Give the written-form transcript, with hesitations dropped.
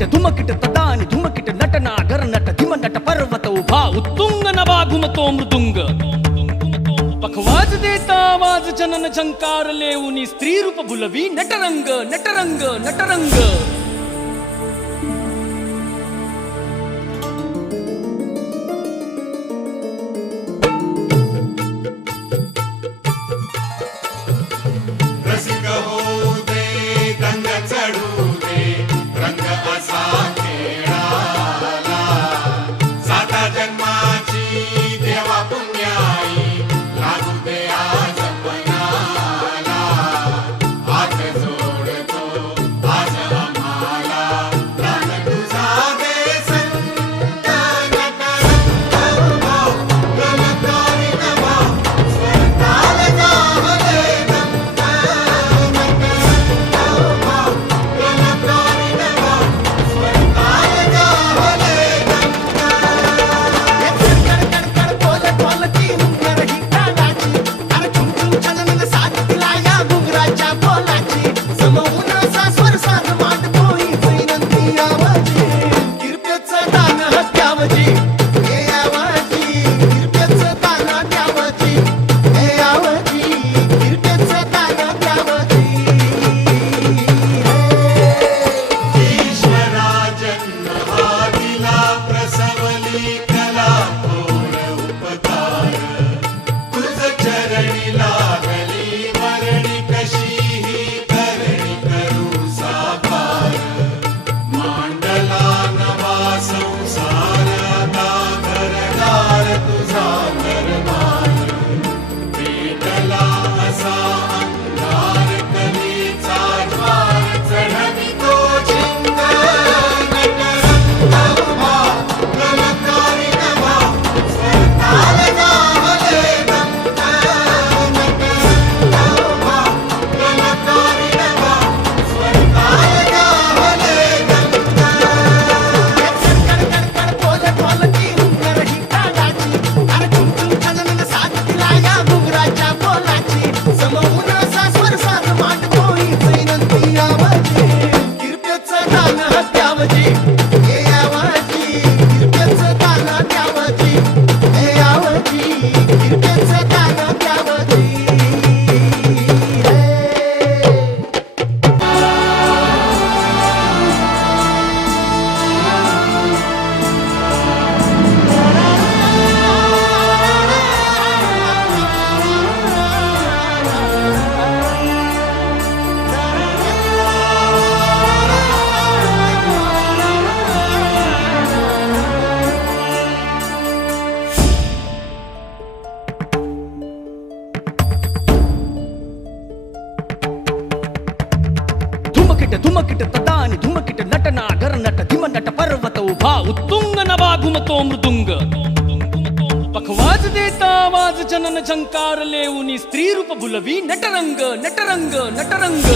धुमकिट धुमकिट तदानी धुमकिट नटना गरनट धीमनट पर्वत उभा उत्तुंग नभा घुमतो मृदुंग पखवाज देता आवाज जनन झंकार लेऊनी स्त्री रूप भुलवी नटरंग नटरंग नटरंग रसिक होऊ दे रंग चढू दे रंग असा खेळाला साता जन्माची देवा पुण्याई लागू दे आज पणाला हात जोडतो आज आम्हाला प्राण तुझा दे संत नटरंग ललकारी नभा स्वताल जाहले धुमकिट तदानी धुमकिट नटना गरनट धीमनट पर्वत उभा उत्तुंग नभा घुमतो मृदुंग पखवाज देता आवाज जनन झंकार लेऊनी स्त्री रूप भुलवी नटरंग नटरंग नटरंग